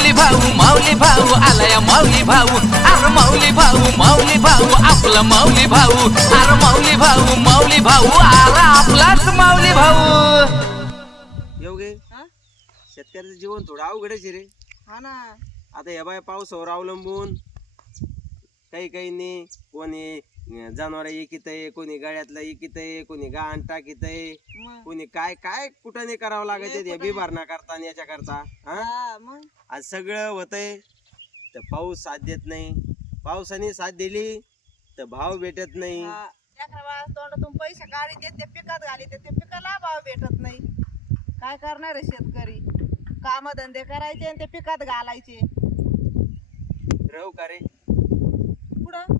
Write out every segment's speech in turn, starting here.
माऊली भाऊ माऊली भाऊ आलाय माऊली भाऊ. अरे माऊली भाऊ माऊली भाऊ आपला माऊली भाऊ. अरे माऊली भाऊ माऊली भाऊ आला आपलाच माऊली भाऊ. योगे हा? शेतकऱ्याचं जीवन थोडं अवघडच आहे रे. हा ना. आता या बाय पावसावर अवलंबून काही काही नाही. कोणी जनावर एकीत आहे कोणी गळ्यातलं एकीत आहे कोणी गाण टाकीत आहे कोणी काय काय कुठं नाही करावं लागत बिभारणा करता आणि याच्या करता हा आज सगळं होतंय तर पाऊस साथ देत नाही. पावसाने साथ दिली तर भाव भेटत नाही. तोंडातून पैसे काढी ते पिकात घाली ते पिकाला भाव भेटत नाही. काय करणार आहे शेतकरी? काम धंदे करायचे आणि ते पिकात घालायचे. राहू का रे? पुढं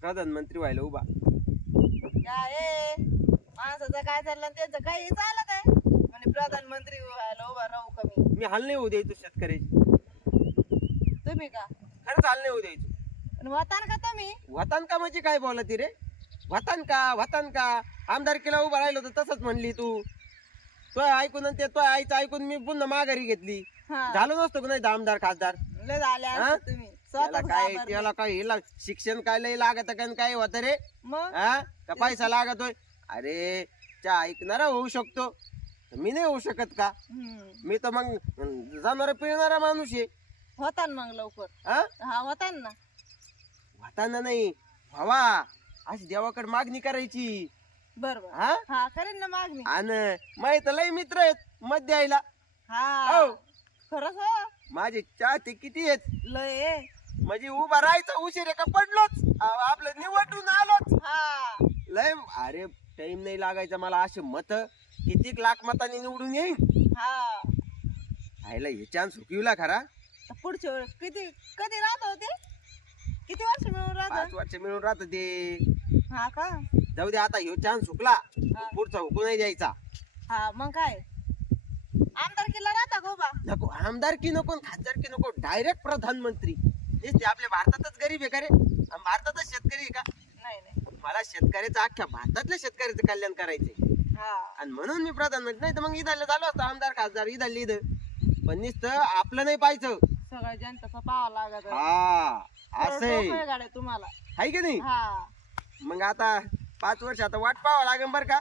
प्रधानमंत्री व्हायला उभा. काय आहे? माणसाचं काय चाललं आणि त्यांचं काही चालत आहे. म्हणे प्रधानमंत्री व्हायला उभा राहू कमी मी? हाल नाही होऊ द्यायचो शेतकऱ्याची. तुम्ही का? खरंच हाल नाही होऊ द्यायचो. आणि वातान का तुम्ही? वतान का म्हणजे काय बोलती रे? वतान का? वतान का? आमदारकीला उभा राहिलो तर तसंच म्हणली तू. तो ऐकून आणि ते तो आईचं ऐकून मी पुन्हा माघारी घेतली. हा. झालो नसतो का नाही तर आमदार खासदार? लय झाले हा? असते तुम्ही. त्याला काय. त्याला काय शिक्षण काय लय लागत का आणि काय होत रे? मग? हा? का पैसा लागतोय? अरे त्या ऐकणारा होऊ शकतो. मी नाही होऊ शकत का. मी तर मग जाणारा पिळणारा माणूस आहे. होता ना मग लवकर. हा? हा होता ना. वाटाणा नाही. व्हावा अशी देवाकडे मागणी करायची. बरोबर. हा? हा करीन ना मागणी. आणि माहीत लय मित्र आहेत मत द्यायला हा. हो. खरंच हो. माझे चाहते किती आहेत? लय आहे. म्हणजे उभा राहायचं उशीर का? पडलोच. आपलं निवडून आलोच. हा. लय अरे टाइम नाही लागायचा मला असे मत. कितीक लाख मतांनी निवडून येईन? हा. आयला हे चान्स हुकिवला खरा. तर पुढच्या वेळेस किती कधी राहत होते? किती वर्ष मिळून पाच राहत वर्ष मिळून राहत ते. हा का? जाऊ दे आता ह्यो चान्स हुकला. पुढचा हुकू नाही द्यायचा. हा मग काय? आमदार किल्ला राहता का उभा? नको आमदारकी नको आणि खासदारकी नको. डायरेक्ट प्रधानमंत्री. तेच ते आपल्या भारतातच गरीब आहे का रे? आणि भारतातच शेतकरी आहे का? नाही नाही. मला शेतकऱ्याचं अख्ख्या भारतातल्या शेतकऱ्याचं कल्याण करायचंय. हा. आणि म्हणून मी प्रधानमंत्री नाही तर मग इथं झालो असतो आमदार खासदार इथं इथं. पण नुसतं आपलं नाही पाहायचं. सगळ्या जनतेचा पावा लागत हा असं आहे. गाड्या तुम्हाला. हाय की नाही? हा. मग आता पाच वर्ष आता वाट पाहावं लागेल बरं का.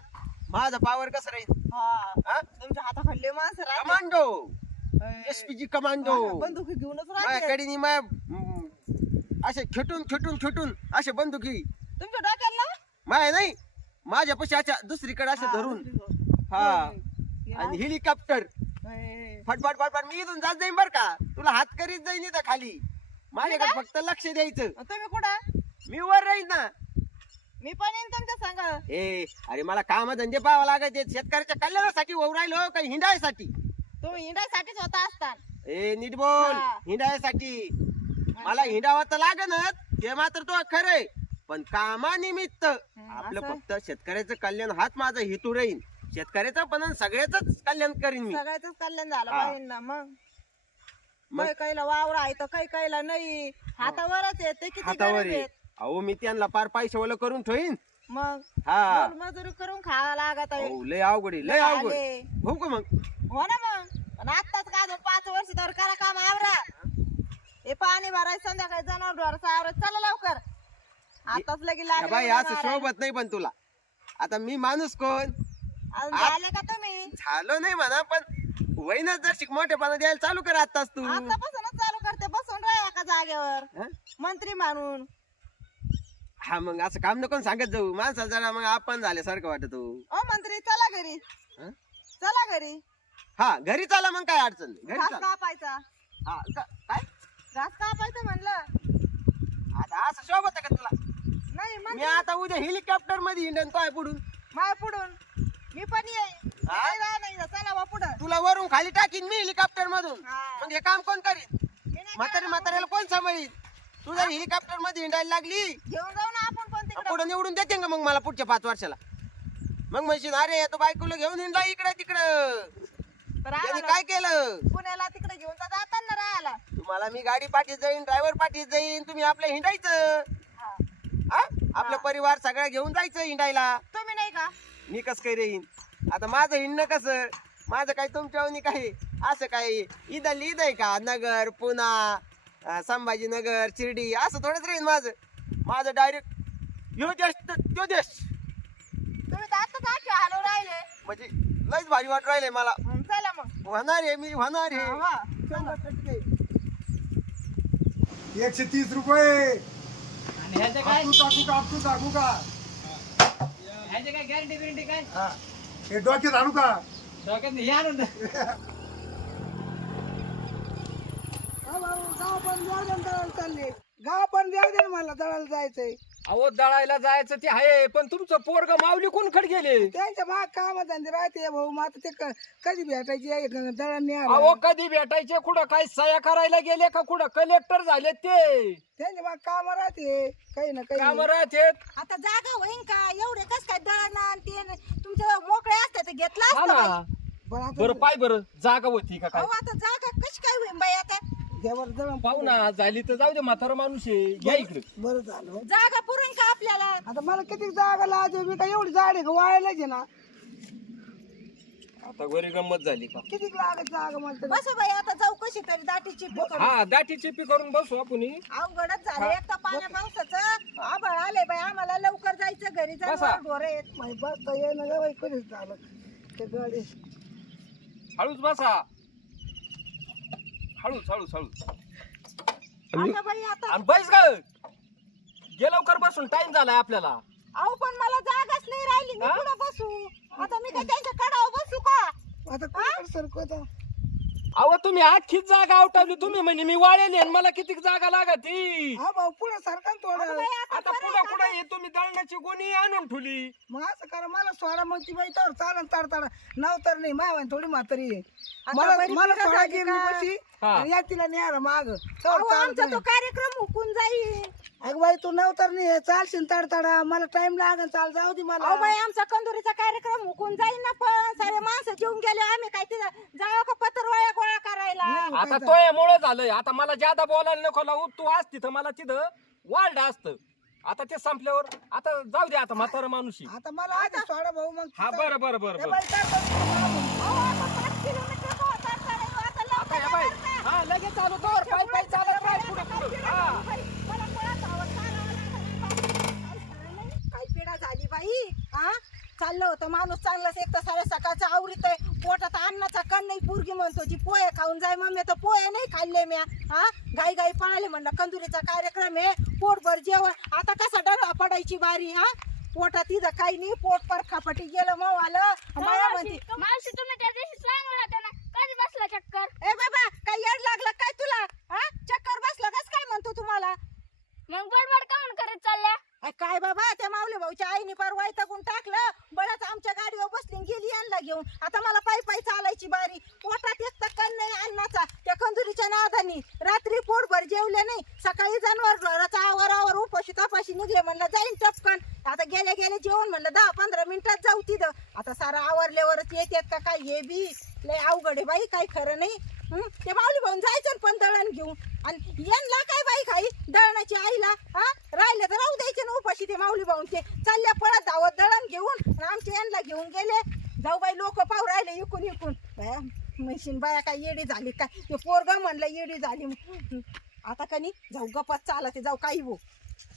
माझा पावर कसं राहील? हा. हा? तुमच्या हाताखाली माणसं राहते कमांडो. SPG commando. बंदुकी घेऊनच माझ्या राहते माय हम्म, असे खेटून खेटून खेटून असे बंदुकी. तुमच्या डोक्याला माय नाही माझ्या पशी अशा दुसरीकडे असे धरून. हा. आणि हेलिकॉप्टर. फटफट फटफट. मी इथून जात जाईन बर का. तुला हात करीत जाईन इथं खाली. माझ्याकडे फक्त लक्ष द्यायचं. तुम्ही कुठं? मी वर राहीन ना. मी पण येईन तुमच्या संग. ए अरे मला काम धंदे पाहावं लागत शेतकऱ्याच्या कल्याणासाठी होऊ राहिलो काही हिंडायसाठी. तुम्ही इंडायसाठीच होता असता. ए नीट बोल. हा. हिंडायसाठी. मला हिंडावं तर लागणच ते मात्र तो खरंय पण कामानिमित्त आपलं असं? फक्त शेतकऱ्याचं कल्याण हाच माझा हेतू राहील शेतकऱ्याचं पण आणि सगळ्याच कल्याण करीन मी. सगळ्याच कल्याण झालं हा. पाहिजे ना मग. मग? काही काहीला वावर आहे तर काही काहीला नाही. हातावरच आहे ते किती हातावर गरीब आहे. आहेत. अहो मी त्यांना पार पैसे ओलं करून ठेवीन. मग? हा. मजुरी करून खावा लागत आहे. अहो, लय अवघड आहे, लय अवघड. आले. हो का मग? हो ना मग. पण आत्ताच का अजून पाच वर्ष तर करा काम आवरा. हे पाणी भरायचं संध्याकाळी जनावर आवरत चला लवकर. आताच लगे या बाई असं. शोभत नाही पण तुला. आता मी माणूस कोण? झाले का तुम्ही? झालो नाही म्हणा पण वहिनच जर शिक मोठेपणा द्यायला चालू कर आताच तू. आतापासूनच चालू करते बसून राहा एका जागेवर. हं? मंत्री म्हणून हा मग असं काम नको सांगत जाऊ. माणसा जरा मग आपण झाल्यासारखं वाटत हो ओ मंत्री चला घरी. हं? चला घरी. हा घरी चाला मग काय अडचण नाही. घरी घास चाला. कापायचा. हा का- काय? घास कापायचं म्हणलं. आता असं शोभत का तुला? नाही मी आता उद्या हेलिकॉप्टरमध्ये हिंडन काय पुढून. माय पुढून. मी पण येईन. हा? नाही. चला बा पुढं. तुला वरून खाली टाकीन मी हेलिकॉप्टर मधून. हा. मग हे काम कोण करीन? मी नाही म्हातारी करणार. म्हाताऱ्याला कोण सांभाळीन? तू जर हेलिकॉप्टरमध्ये हिंडायला लागली घेऊन जाऊ ना आपण पण तिकडं. पुढे निवडून देते का मग मला पुढच्या पाच वर्षाला. मग म्हणशील अरे तो बायकोला घेऊन हिंडला इकडे तिकडं. त्यांनी काय केलं? पुण्याला तिकडे घेऊन जा जाताना राहायला. तुम्हाला मी गाडी पाठीत जाईन ड्रायव्हर पाठीत जाईन तुम्ही आपलं हिंडायचं. हा. हा? आपलं परिवार सगळं घेऊन जायचं हिंडायला. तुम्ही नाही का? मी कस काय येईन आता माझं हिंडणं कसं? माझं काय तुमच्यावानी काय? असं काय? इथं लिहित आहे का? नगर पुणा अं, संभाजीनगर शिर्डी असं थोडंच राहील माझं. माझं डायरेक्ट यो देश त- त्यो देश. तुम्ही तर आताच राहिले. म्हणजे लयच भारी वाट राहिले मला. चला मग. होणार आहे मी होणार हा, आहे. वा. शंभर टक्के. एकशे तीस रुपये. आणि ह्याचे काय? टाकू टाकू का? ह्याचे काय गॅरंटी बिरंटी काय? हा. हे डोक्यात आणू का? डोक्यात हे आणून. गाव पण जाऊ दे दळायला चालले. गाव पण जाऊ दे ना मला दळायला जायचंय. अहो दळायला जायचं ते आहे पण तुमचं पोरग माऊली कोणकडे गेले? त्यांच्या माग काम धंदे राहते भाऊ. मग आता ते क- कधी भेटायची? दळण नाही अहो कधी भेटायचे? कुठं काय सह्या करायला गेले का कुठं? कलेक्टर झाले ते. त्यांच्या माग काम राहते. काही ना काही. काम राहते आता जागा होईन का? एवढे कस काय दळण आणि ते न- तुमचं मोकळे असते तर घेतला असतं बाई. बरं पाय बरं जागा होती का काय? अहो आता जागा कशी काय होईन बाई आता? पाहू ना झाली तर जाऊ दे म्हातारा माणूस आहे. घ्या इकडे. बरं झालं. जागा पुरेन का आपल्याला? आता मला किती जागा लाजू मी काय एवढी जाड आहे का वाळायलाच आहे ना. आता घरी गंमत झाली का? किती लागत जागा मला तरी. बस बाई आता जाऊ कशी तरी दाटीची पिकं. हा दाटी चिप्पी करून बसू आपण अवघडच झाले. एक तर पाण्या पावसाचं आभाळ आले बाई आम्हाला लवकर जायचं घरी बसा. जाऊन ढोर आहेत. बाई कधीच झालं. ते गाडी. हळूच बसा. हळूच हळूच हळूच. आता बाई आता आणि बैस ग. गे लवकर बसून टाइम झालाय आपल्याला. अहो पण मला जागाच नाही राहिली. मी हा? कुठं बसू? आता मी काय त्यांच्या कडावर बसू का? आता कोणाकडे सरकू आता तुम्ही अख्खीच जागा आवटावली तुम्ही म्हणे मी वाळेली आणि मला किती जागा लागती हा? भाऊ पुढे सरका ना अगं थोडं. बाई, आता पुढे आहे पुढे हे तुम्ही दळण्याची गोणी आणून ठेवली? मग असं करा मला सोडा मग ती बाई तर चालन तडतडा नवतर नाही माय थोडी म्हातारी आहे. मला बरी मला सोडा झाली गिरणी का? कशी? हा. आणि या तिला न्यायला माग. अहो, आमचा तो कार्यक्रम हुकून जाईल. अगं बाई तू नवतर नाही चालशील तडतडा. मला टाइम लागेल चाल जाऊ दे मला. अहो बाई आमचा कंदुरीचा कार्यक्रम हुकून जाईल ना पण. सारे माणसं जेवून गेले आम्ही काय तिथं जावं का पत्रवाळ्या गोळा करायला? आता तो यामुळे झालंय. आता मला ज्यादा बोलायला नको लावू तू आज तिथं मला तिथं वाढ असत. आता ते संपल्यावर आता जाऊ दे आता म्हातारा माणूस आहे. आता मला आधी सोडा भाऊ मग हा बरं बरं बरं ए बरं. बाई? अहो, आता पाच किलोमीटर आता लवकर आता या बाई? हा लगेच चालू कर पाय पाय चालत राह पुढे पुढे. हा कोणाचं आवाज मारावा लागला. काय पिढा झाली बाई हा चाललं होतं माणूस चांगलाच एक तर साऱ्या सकाळचं आवरीत आहे. पोटात अन्नाचा कण नाही पुरगी म्हणतो जी पोहे खाऊन जाय मग मी तर पोहे नाही खाल्ले म्या हा गाई गाई पळाले म्हणलं कंदुरीचा कार्यक्रम आहे पोटभर जेवण. आता कसा डगा पडायची बारी हा पोटात तिथं काही नाही पोट पर खापटी गेलं मग आलं. माया म्हणते मावशी तुम्ही त्या दिवशी सांगलं होतं ना कधी बसला चक्कर ए बाबा काय येड लागलं काय तुला हा चक्कर बसलं कस काय म्हणतो तुम्हाला मग बडबड का म्हणून करत चालल्या अय काय बाबा त्या माऊली भाऊच्या आईने पार वैतागून टाकलं बळच आमच्या गाडीवर बसली आणि गेली यांना घेऊन आता मला पायी पायी चालायची बारी पोटात एक तर कण नाही अन्नाचा त्या कंदुरीच्या नादानी रात्री पोटभर जेवले नाही सकाळी जनावर ढोराचा आवर आवर उपाशी तापाशी निघले म्हणलं जाईन टपकन आता गेले गेले जेवण म्हणलं दहा पंधरा मिनिटात जाऊ तिथं आता सारा आवरल्यावरच येतात का काय हे बी लय अवघड आहे बाई काही खरं नाही हं? ते माऊली भाऊन जायचं ना पण दळण घेऊन आणि यांना काय बाई खाई दळणाची आईला हा राहिले तर राहू द्यायचे ना उपाशी ते माऊली भाऊन ते चालल्या पळत धावत दळण घेऊन आणि येऊन गेले. जाऊ बाई लोक पाहू राहिले इकून इकून. बाया म्हणशीन बाया काय येडी झाली काय? ते पोरग म्हणलं येडी झाली आता कनी जाऊ गप्पात चाला ते जाऊ काही हो.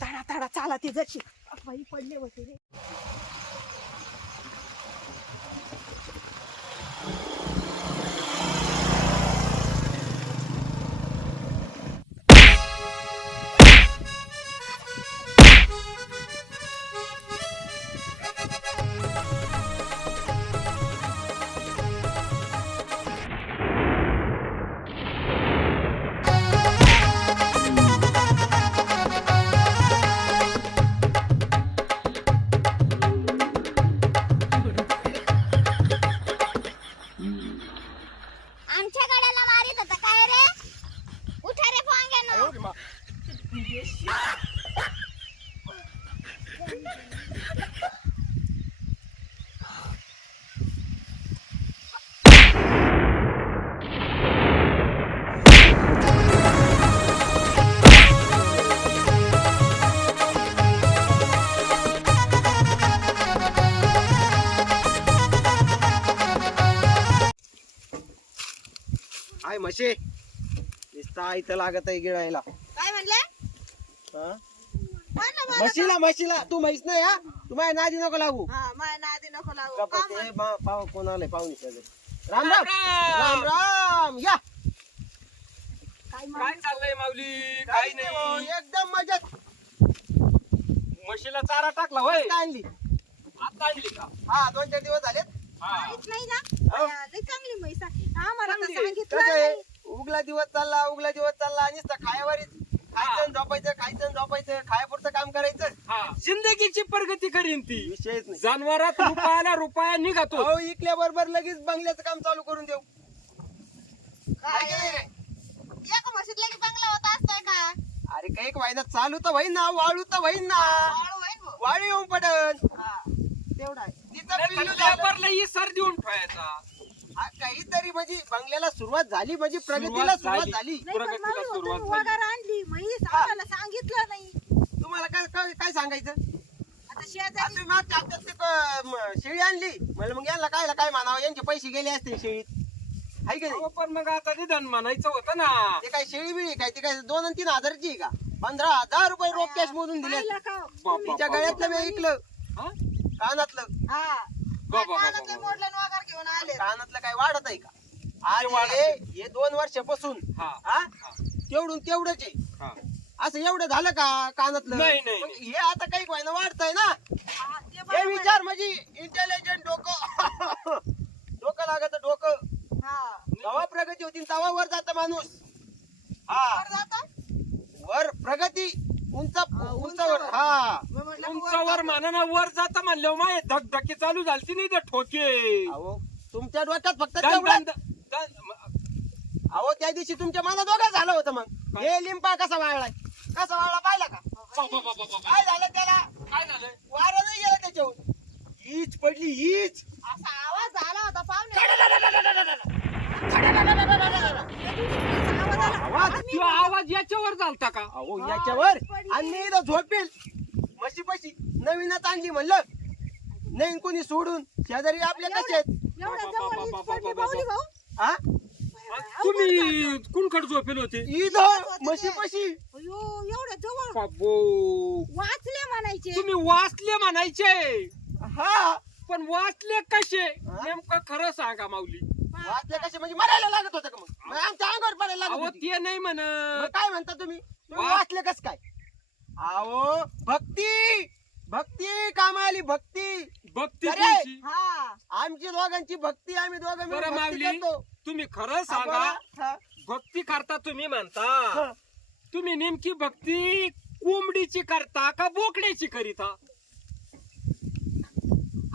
ताडा ताडा चाला ते जशी. बाई पडले होते रे. काय म्हशे. नुसता इथं लागत आहे गिळायला. काय म्हणले? हा? कोण ना मला म्हशीला म्हशीला. तू म्हैस नाही हा? तू माझ्या नादी नको लागू. हा माझ्या नादी नको लागू. गप्प का ते बा- पाव कोण आलंय पाहुणे सगळे. राम राम. राम राम. राम या. काय काय चाललंय माऊली? काही नाही एकदम मजेत. म्हशीला चारा टाकला होय? काय आणली. आता आणली का? हा दोन चार दिवस झालेत. हा. माहीत नाही ना. हो. चांगली म्हैस आहे. आम्हाला तर चांगली. सांगितलं कसं आहे? नाही. उगला दिवस चालला उगला दिवस चालला आणि नुसतं खायावरीच. खायचं आणि झोपायचं खायचं आणि झोपायचं खायापुरतं काम करायचं. हा. जिंदगीची प्रगती करीन ती. विषयच नाही. जनावरात रुपयाला रुपया निघतो अहो इकल्या बरोबर लगेच बंगल्याचं काम चालू करून देऊ. काय? एका म्हशीत लगे बंगला होता असतोय का? अरे काही वायदा चालू तर होईन ना वाळू तर होईन. ना वाळू होईन भाऊ. वाळू येऊन पडन. हा, तेवढा आहे. तिचं पिल्लू झालं. लेबरला इसर देऊन ठेवायचा. काहीतरी म्हणजे बंगल्याला सुरुवात झाली म्हणजे प्रगतीला सुरुवात सुरुवात झाली. झाली. नाही पण प्रगतीला मावळी होतं, सुरुवात तुम्ही झाली. वगार आणली आम्हाला सांगितलं नाही. तुम्हाला काय काय काय सांगायचं? आता आता शेजारी तुम्ही मागच्या हप्त्यात ते क- म- शेळी आणली. म्हणलं मग यांना काय काय म्हणावं? यांचे पैसे गेले असते शेळीत. हाय का नाही? अहो, पण मग आता निधन म्हणायचं होतं ना. ते काय शेळी बिळी काय? ते काय दोन आणि तीन हजारची आहे का? पंधरा हजार रुपये रोख कॅश मोजून दिले पाहिलं का? बाप, तिच्या बाप, गळ्यातलं मी ऐकलं. हा? कानातलं. हा. बाबा, बाबा, कानातले बाबा. मोडलं आणि वगार घेऊन आले कानातलं काय वाढत आहे का आज वाढत हे हे दोन वर्षापासून हा. हा हा. तेवढून तेवढंच आहे हा. असं एवढं झालं का कानातलं नाही, नाही, मग. हे आता काही व्हायला वाढतंय ना हा, ते हे बरोबर. विचार म्हणजे इंटेलिजंट डोकं डोकं लागत डोकं हा जेव्हा प्रगती होती तेव्हा वर जात माणूस हा वर जातं? वर प्रगती उंच उंचावर हा मी म्हटलं वर उंचावर जातं. मानानं वर जाता म्हणल्यावर माय धकधकी चालू झाली नाही ते ठोके अहो तुमच्या डोक्यात फक्त दन- तेवढं दन- दन- अहो त्या दिवशी तुमच्या मनात दोघं झालं होतं मग हे लिंबा कसा वाळलाय कसा वाळला पाहिला का बा- बा- बा- बा- बा- काय झालं त्याला काय झालं वारं नाही गेलं त्याच्यावर हीच पडली हीच असा आवाज झाला होता पाहुणे तो आवाज याच्यावर झालता का? अहो याच्यावर? आणि मी इथं झोपेल मशी पशी नवीनच आणली म्हणलं. नाही कोणी सोडून शेजारी आपल्या कसे आहेत? बा- जवळ पडली बाहुली भाऊ? हा तुम्ही कुणकड झोपेल होते? इथं मशी पशी. अयो जवळ बाबो. वाचले म्हणायचे. तुम्ही वाचले म्हणायचे. हा. पण वाचले कसे? नेमकं खरं सांगा माऊली. वाचले कसे म्हणजे मरायला लागत होतं का मग मग आमच्या अंगावर पडायला लागत अहो होती. ते नाही म्हण मग काय म्हणता तुम्ही तुम्ही वा- वाचले कस काय अहो भक्ती भक्ती कामाली भक्ती भक्ती अरे! तुमची. हा आमची दोघांची भक्ती आम्ही दोघं मिळून भक्ती करतो. तुम्ही खरं हा, सांगा बोला. हा. भक्ती करता तुम्ही म्हणता. तुम्ही नेमकी भक्ती कोंबडीची करता का बोकड्याची करीता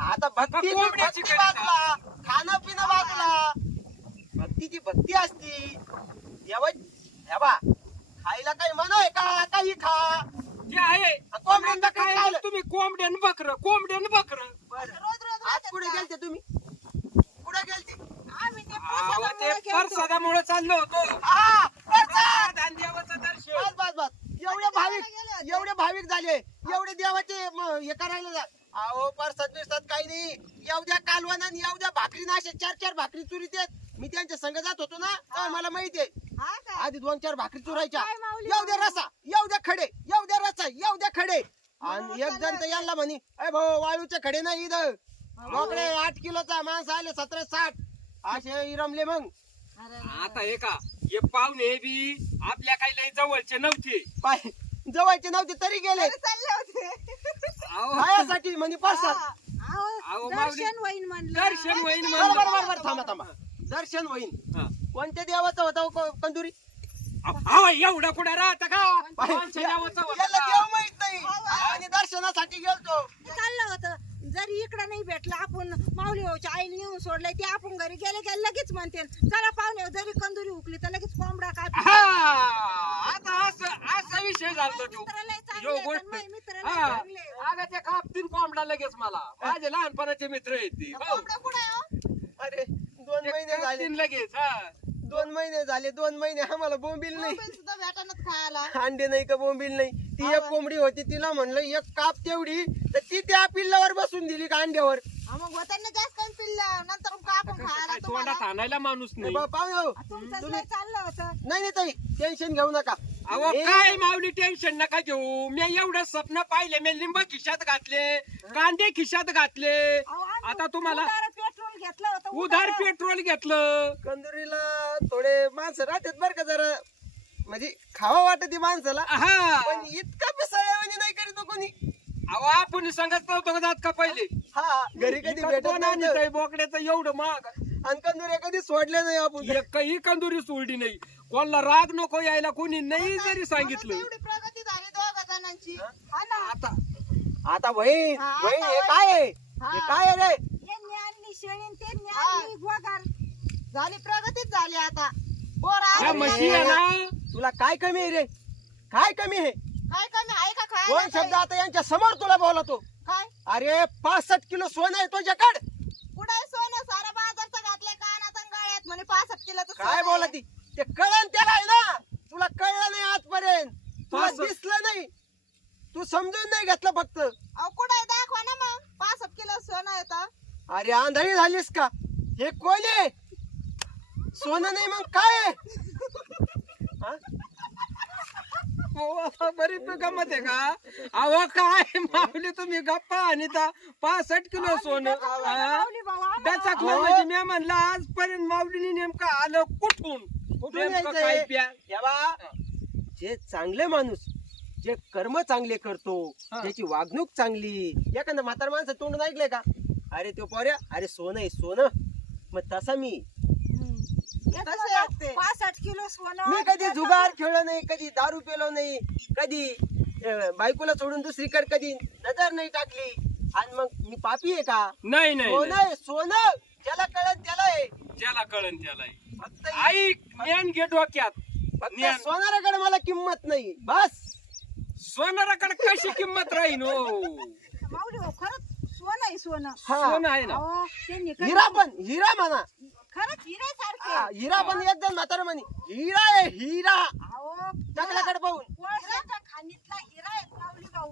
आता भक्ती कोंबड्याची भक्ती करीता. बाजूला खाणं पिणं बाजूला भक्तीची भक्ती असती. देवा हे बा खायला काही मन आहे का? काही खा. ते आहे कोंबड्यांचं काय काय झालं? तुम्ही? कोंबड्यान बकर कोंबड्यान बकर. बरं. रोज रोज आज कुठे गेलते तुम्ही? कुठे गेलते? आम्ही ते ते प्रसादामुळे गेलतो. प्रसादामुळे चाललो होतो. हा, प्रसाद. देवाचं दर्शन. बस बस बस. एवढे भाविक एवढे भाविक झाले. एवढे देवाचे म, हे करायला जा अहो परसाद बिरसाद काही नाही. एवढ्या कालवण आणि एवढ्या भाकरी ना अशा चार चार भाकरी चुरीत आहेत. मी त्यांच्या संग जात होतो ना तेव्हा मला माहिती आहे. हा का? आधी दोन चार भाकरी चुरायच्या. काय माऊली एवढ्या रसा एवढ्या खडे एवढ्या रसा एवढ्या खडे. आणि एक जण तर यांना म्हणे अय भाऊ वाळूचे खडे नाही इथं. बोकडे आठ किलोचा माणूस आले सतरा साठ. असे इरमले मग. अरे, आता हे का हे पाहुणे बी आपल्या काही लय जवळचे नव्हते. पाय जवळचे नव्हते तरी गेले. चालले होते. म्हणजे. अहो, माऊली. दर्शन होईन म्हणलं. दर्शन होईन बरं म्हणलं. बरं बरं बरं थांबा थांबा. दर्शन होईल हा. कोणत्या देवाचं होतं हो क- कंदुरी अहो, एवढा कुठे राहता का? पाय- कोणच्या देवाचं होतं याला का? देव माहीत नाही. आणि दर्शनासाठी गेलतो. चाललं होतं. जरी इकडं नाही भेटलं आपण माऊली भाऊच्या आईला नेऊन सोडलंय ते आपण घरी गेले गेले लगेच म्हणते चला पाहुणे जरी कंदुरी उकली तर लगेच कोंबडा कापी हा, आता असं असा विषय झालता तो मित्र लय चांगले यो आहेत, गोष्ट. माझे मित्र लय हा चांगले आहेत. अगं ते कापतीन कोंबडा लगेच मला. माझे लहानपणाचे मित्र आहेत ते हो. कोंबडा कुठं आहे हो? अरे दोन महिने झाले. लगेच हा. दोन महिने झाले दोन महिने आम्हाला बोंबील नाही. मोबाईल सुद्धा भेटानच खायला. अंडे नाही का बोंबील नाही? ती एक कोंबडी होती तिला म्हणलं एक काप तेवढी. तर ती त्या पिल्लावर बसून दिली का अंड्यावर मग जास्त पिल्लं? नंतर का आपण खायला काय तुम्हाला? तोंडात आणायला माणूस नाही. बा- हो. तुमचं लय चाललं होतं. नाही नाही ताई टेन्शन घेऊ नका. अहो हे- काय माऊली टेन्शन नका घेऊ. मी एवढं स्वप्न पाहिले मी लिंब खिशात घातले कांदे खिशात घातले. अहो, आम्ही आता तुम्हाला उधार पेट्रोल घेतलं होतं उधार. पेट्रोल घेतलं. कंदुरीला थोडे माणसं राहतात बरं का जरा. म्हणजे खावा वाटत ती माणसाला हा. पण इतका पिसाळ्यावानी नाही करीत हो कोणी. अहो आपण सांगत नव्हतो का जात का पहिले? हा घरी कधी भेटत आणि. काही बोकड्याचं एवढं महाग आणि कंदुऱ्या कधी सोडल्या नाही आपण. एकही कंदुरी सोडली नाही. कोणाला राग नको यायला कोणी नाही जरी सांगितलं. एवढी प्रगती झाली दोघा जणांची हा ना? आता आता बहीण हा, बहीण आता हे काय आहे? हा. हे काय आहे रे? यांनी आणली शेळी त्यांनी आणली गोगार झाली प्रगतीच झाली आता. त्या म्हशी आहे ना तुला काय कमी आहे रे? काय कमी आहे? काय कमी आहे का दोन खायला शब्द आता यांच्या समोर तुला बोलतो? काय? अरे पासष्ट किलो सोनं आहे तुझ्याकड. कुठे सोनं? सारा बाजारचं घातलंय कानात आणि गळ्यात म्हणे पासष्ट किलोचं काय सोनं आहे. बोला ती ते कळण त्याला आहे ना? तुला कळलं नाही आजपर्यंत. तुला पासष्ट- दिसलं नाही. तू समजून नाही घेतलं फक्त. अहो कुठे दाखवा ना मग. पासष्ट किलो सोनं येतं अरे आंधळी झालीस का? हे कोण आहे? सोनं नाही मग काय आहे? बरी गमत आहे का अहो काय मावली तुम्ही गप्पा आणि त्या पासष्ट किलो सोनं हा? दचकलं म्हणजे मी म्हणलं आजपर्यंत माऊलीने नेमकं आलं कुठून? काय प्या जे चांगले माणूस जे कर्म चांगले करतो. त्याची वागणूक चांगली एखादा म्हातार माणसं तोंडून ऐकलंय का अरे तो पोऱ्या अरे सोनं आहे सोनं मग तसा मी तसे ना, असते. पासष्ट किलो सोनं मी कधी जुगार खेळलो नाही कधी दारू पेलो नाही कधी अं, बायकोला सोडून दुसरीकडे कधी नजर नाही टाकली. आणि मग मी पापी आहे का? नाही नाही सोनं नाही. आहे सोनं. ज्याला कळत त्याला आहे. ज्याला कळन त्याला फक्त ऐक ज्ञान घे डोक्यात. फक्त ज्ञान. सोनाराकडे मला किंमत नाही. बस. सोनाराकडे कशी किंमत राहीन हो? माऊली भाऊ खरंच सोनं आहे सोनं. हा. सोनं आहे ना. अहो, त्यांनी खरंच- हिरा पण हिरा म्हणा. खरंच हिऱ्यासारखे हा, हिरा पण एकदम म्हातारा म्हणे हिरा आहे हिरा. अहो पाहून. कोळशाच्या खाणीतला हिरा आहे माऊली भाऊ.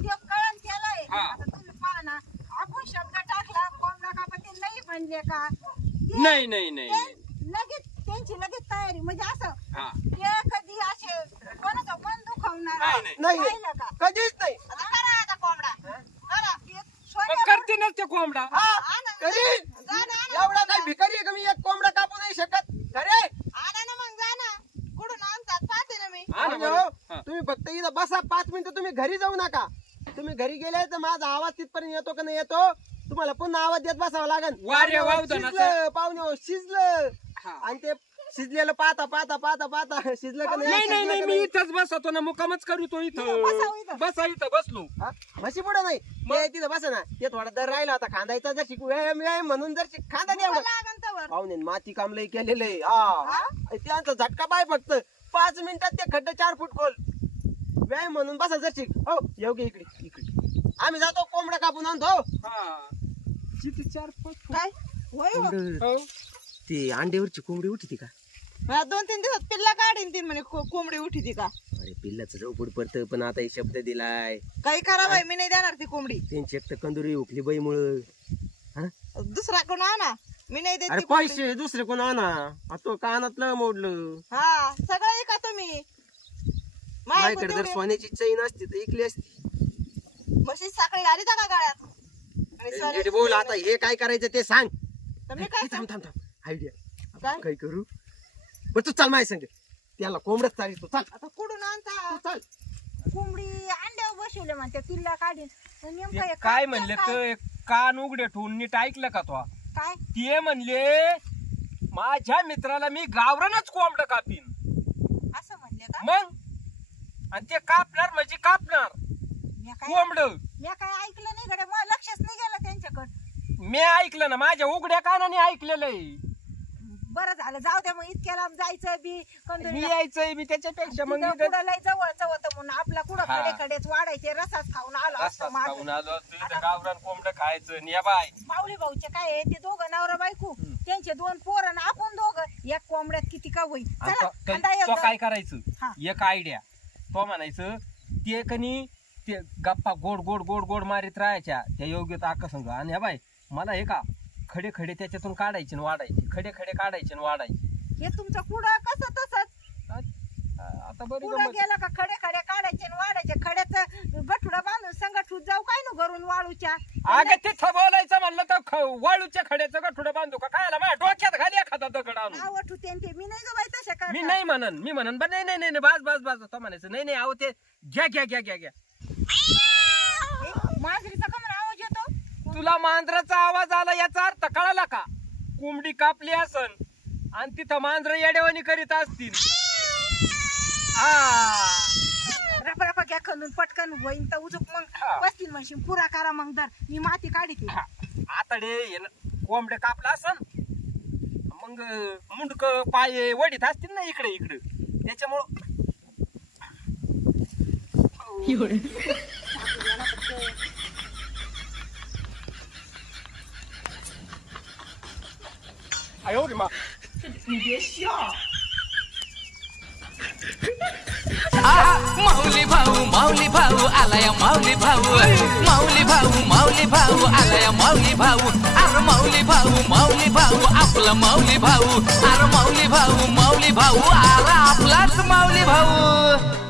ते कळण त्याला आहे हा. आता तुम्ही पहा ना आपण शब्द टाकला कोंबडा का पण ते नाही म्हणले का? ते- नाही नाही नाही ते नाही. लगेच त्यांची लगेच तयारी. म्हणजे असं हा. ते कधी असे कोणाचं मन दुखवणार नाही, नाही. नाही पाहिलं का? कधीच नाही. आता करा आता कोंबडा. करा. ते मग सोन्या- करते ना ते कोंबडा. हा. करीन. जा ना, आणा. एवढा काय भिकारी आहे का मी एक कोंबडा कापू नाही शकत खरे आणा ना मग जा ना कुठून आणतात पाहते ना मी हा ना अहो, बरं. हा. तुम्ही फक्त इथं बसा पाच मिनिटं तुम्ही घरी जाऊ नका गेले तर माझा आवाज तिथपर्यंत येतो का नाही येतो? तुम्हाला पुन्हा आवाज देत बसावा लागेल. वारे पाहुणे, वावदानाचं. शिजलं पाहुणे शिजलं. हा. आणि ते शिजलेलं पाहता पाहता पाहता पाहता शिजलं का नाही? मी इथंच बसतो ना मुकामच करू तो इथं. बसावं इथं. इथं. बसा इथं बसलो. हा? म्हशी पुढे नाही. ते तिथं बसा ना. ते थोडा दर राहिला होता खांदायचा जर शिकू व्यायाम व्यायाम म्हणून जर शिक- खांदा नाही लागन तवर पाहुणे माती कामलंय केलेलं आहे. हा. त्यांचा झटका पाय फक्त. पाच मिनिटात ते खड्डे चार फूट खोल. व्यायाम म्हणून बसा जर शिक हो इकडे इकडे. आम्ही जातो कोंबडा कापून आणतो. हा. किती चार पाच फूट. काय? होय हो. हो. ती अंड्यावरची कोंबडी उठी का? मला दोन तीन दिवसात पिल्ला काढीन तीन म्हणे को- कोंबडी उठी ती का? अरे पिल्लाचं चौपड पडतं पण आता हे शब्द दिलाय. काही करा बाई मी नाही देणार ती कोंबडी. त्यांची एक तर कंदुरी उठली बाई मुळे दुसरा कोण आणा? मी नाही देत अरे ती कोंबडी. पैसे दुसरे कोण आणा? आ तो कानातलं मोडलं. हा सगळं ऐका तुम्ही. माझ्या माझ्याकडे जर सोन्याची चैन असती तर इकली असती. म्हशी साखळी घाली का गळ्यात? आणि नीट सोन्याची बोल. आता हे काय करायचं ते सांग. तर मी काय थांब थांब थांब. आयडिया काय? काय करू? पण तू चाल माझ्या संग. त्याला कोंबडच चालीस तू चाल. आता कुठून आणता? तू चाल. कोंबडी अंड्यावर बसवले म्हणते पिल्ला काढीन. तर नेमकं ते हे काय काय- म्हणले काय- तर कान उघडे ठेवून नीट ऐकलं का तो? काय? ते म्हणले माझ्या मित्राला मी गावरानच कोंबड कापीन. असं म्हणले का? मग? आणि ते कापणार म्हणजे कापणार. मी काय कोंबड. मी काय ऐकलं नाही गड्या मला लक्षच नाही गेलं त्यांच्याकडे. मी ऐकलं ना माझ्या उघड्या कानाने ऐकलेलं आहे बरं झालं जाऊ द्या मग इतक्या लांब जायचं बी मी कंदुरी यायचंय मी त्याच्यापेक्षा मग मी कुठं लय जवळचं होतं म्हणून आपला कुठं हा. कडे कडेच वाढायचे रसाच खाऊन आलो असतो रस्ताच खाऊन आलो असतो इथं गावरान कोंबड खायचं आणि या बाय. माऊली भाऊचे काय आहे, ते दोघं नवरा बायको त्यांचे दोन पोरं आणि आपण दोघं एक कोंबड्यात किती का होईल? तो- तो. काय करायचं? हा. एक आयडिया तो म्हणायचं ते कनी ते गप्पा गोड गोड गोड गोड मारीत राहायच्या त्या योग्य आका संघ आणि ह्या बाय मला हे का खडे खडे त्याच्यातून काढायचे आणि वाढायचे. खडे खडे काढायचे आणि वाढायचे. हे तुमचं कुठं कसं तसंच? आता बरी पुढं गंमत. गेलं का खडे खडे काढायचे आणि वाढायचे? खड्याचं गठुडं बांधून संगठूत जाऊ काय ना घरून वाळूच्या? अगं तिथं बोलायचं म्हणलं तर ख- वाळूच्या खड्याचं गठुडं बांधू का? काय माझ्या डोक्यात खाली एखादा दगड आणू आवट होते आणि ते. मी नाही ग बाई तशा मी. नाही म्हणन मी म्हणन बा नाही नाही नाही नाही, बस बस बस तो म्हणायचं. नाही नाही अहो ते घ्या घ्या घ्या घ्या घ्या ए, मांजरीचा का म्हणून आवाज येतो तुला मांजराचा आवाज आला याचा अर्थ कळाला का? कोंबडी कापली असन आणि तिथं मांजर येडेवानी करीत असतील. हा रपा रपा घ्या खणून पटकन होईन तर उजूक मग. बसतील म्हणशील पुरा करा मग दर. मी माती काढीते. आता रे हे न- कोंबडे कापला असन. मग मुंडक पाय वडीत असतील ना इकडे इकडे. त्याच्यामुळं 哎呦我的妈！这你别笑。啊，毛利宝，毛利宝，阿拉呀毛利宝，毛利宝，毛利宝，阿拉呀毛利宝，阿拉毛利宝，毛利宝，阿拉毛利宝，阿拉啊，阿拉是毛利宝。